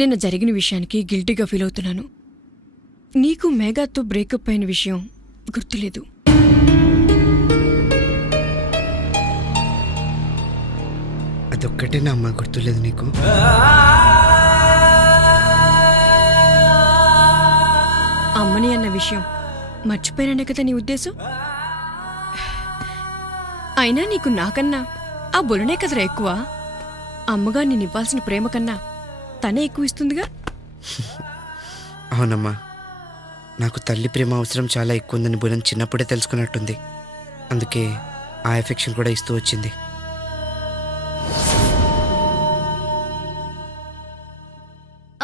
నిన్న జరిగిన విషయానికి గిల్టీగా ఫీల్ అవుతున్నాను. నీకు మేఘాతో బ్రేకప్ అయిన విషయం గుర్తులేదు. అదొక్కటే నా అమ్మ గుర్తులేదు నీకు. అమ్మని అన్న విషయం మర్చిపోయానే కదా నీ ఉద్దేశం? అయినా నీకు నాకన్నా ఆ బొలునే కదరా ఎక్కువ. అమ్మగా నేనివ్వాల్సిన ప్రేమ కన్నా తనే ఎక్కువ ఇస్తుందిగా. అవునమ్మా, నాకు తల్లి ప్రేమ అవసరం చాలా ఎక్కువ ఉందని బులన్ చిన్నప్పుడే తెలుసుకున్నట్టుంది. అందుకే ఆ ఎఫెక్షన్ కూడా ఇస్తూ వచ్చింది.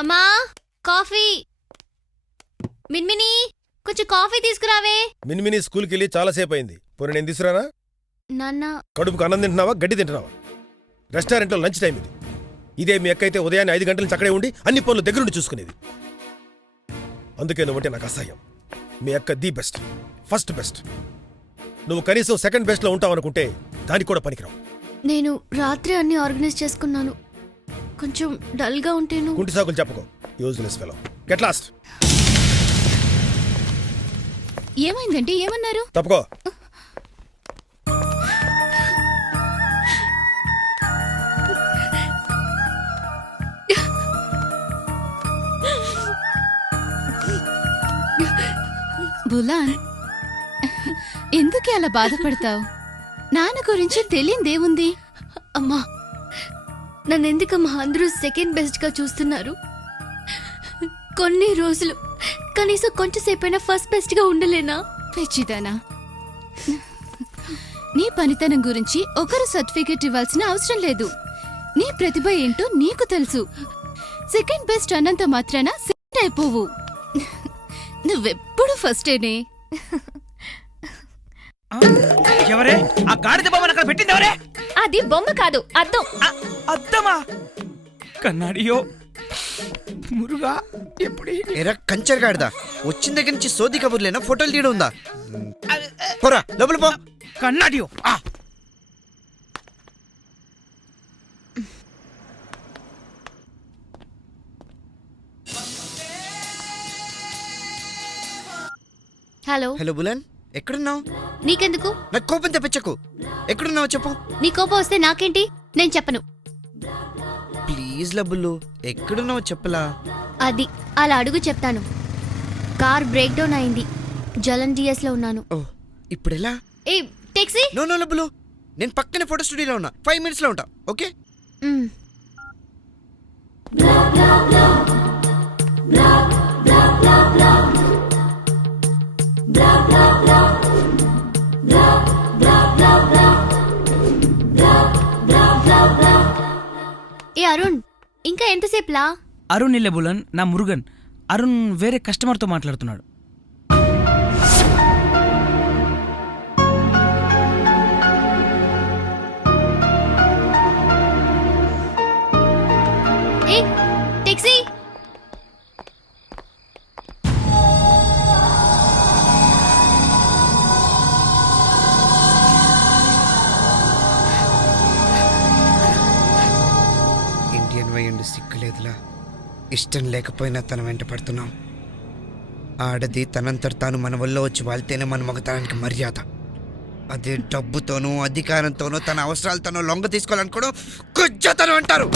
అమ్మా కాఫీ. మిన్మిని కొంచెం కాఫీ తీసుకురావే. మిన్మిని స్కూల్కి వెళ్ళి చాలాసేపు అయింది. పోనీ నేను తీసుకురానా? నాన్న కడుపుకు అన్నం తింటున్నావా, గడ్డి తింటున్నావా? రెస్టారెంట్లో లంచ్ టైం ఇది. ఇదే మీ అక్క అయితే ఉదయాన్నే 5 గంటల నుంచి అక్కడే ఉండి అన్ని పనులు దగ్గరుండి చూసుకునేది. అందుకే నువ్వంటే నాకు అసహ్యం. మీ అక్క ది బెస్ట్, ఫస్ట్ బెస్ట్. నువ్వు కనీసం సెకండ్ బెస్ట్లో ఉంటావనుకుంటే దానికి కూడా పనికిరావు. నేను రాత్రి అన్ని ఆర్గనైజ్ చేసుకున్నాను. కొంచెం డల్గా ఉంటేను. కుంటి సాకులు చెప్పుకో. Useless fellow. Get lost. ఏమైందండి? ఏమన్నారు? తప్పుకో. బులాన్, ఎందుకు అలా బాధపడతావు? నాన్న గురించి తెలియదేముంది? అమ్మా నన్నెందుకమ్మా అందరూ సెకండ్ బెస్ట్ గా చూస్తున్నారు? కొన్ని రోజులు కనీసం కొంచెంసేపైనా ఫస్ట్ బెస్ట్ గా ఉండలేనా? పిచ్చిదానా, నీ పనితనం గురించి ఒకరు సర్టిఫికెట్ ఇవ్వాల్సిన అవసరం లేదు. నీ ప్రతిభ ఏంటో నీకు తెలుసు. సెకండ్ బెస్ట్ అన్నంత మాత్రాన సెట్ అయిపోవు. నువ్వెప్పుడు ఫస్టేనే. ఎవరే ఆ గాడిద బొమ్మను అక్కడ పెట్టింది? ఎవరే? అది బొమ్మ కాదు, అద్దం. అద్దమా? కన్నాడియో మురుగా ఎప్పుడు ఎరా కంచర్గాడిదా, వచ్చిన దగ్గర నుంచి సోది కబుర్లేనా? ఫోటోలు తీయడం ఉందా? పోరా లోపల పో. కన్నాడియో హలో. హలో బులన్, ఎక్కడున్నావు? నీకెందుకు? నాకు కోపం తెప్పించకు. ఎక్కడున్నావు చెప్పు. నీ కోపం వస్తే నాకేంటి? నేను చెప్పను. ప్లీజ్ లబ్బులు, ఎక్కడున్నావు చెప్పలా? అది అలా అడుగు, చెప్తాను. కార్ బ్రేక్ డౌన్ అయింది. జలన్ డిఎస్ లో ఉన్నాను. ఓ, ఇప్పుడు ఎలా? ఏ టాక్సీ? నో నో లబ్బులు, నేను పక్కనే ఫోటో స్టూడియోలో ఉన్నా. 5 minutes లో ఉంటా. ఓకే? ఏ అరుణ్, ఇంకా ఎంతసేపులా? అరుణ్ ఇల్లే బులన్, నా మురుగన్. అరుణ్ వేరే కస్టమర్తో మాట్లాడుతున్నాడు. ఏ టాక్సీ. ఇండియన్ వయ్యండి, సిగ్గులేదులా. ఇష్టం లేకపోయినా తన వెంట పడుతున్నాం. ఆడది తనంతట తాను మన వల్ల వచ్చి వాళ్తేనే మన మగతనానికి మర్యాద. అదే డబ్బుతోనూ అధికారంతోనూ తన అవసరాలతోనూ లొంగ తీసుకోవాలనుకోవడం కుజ్జతనం అంటారు.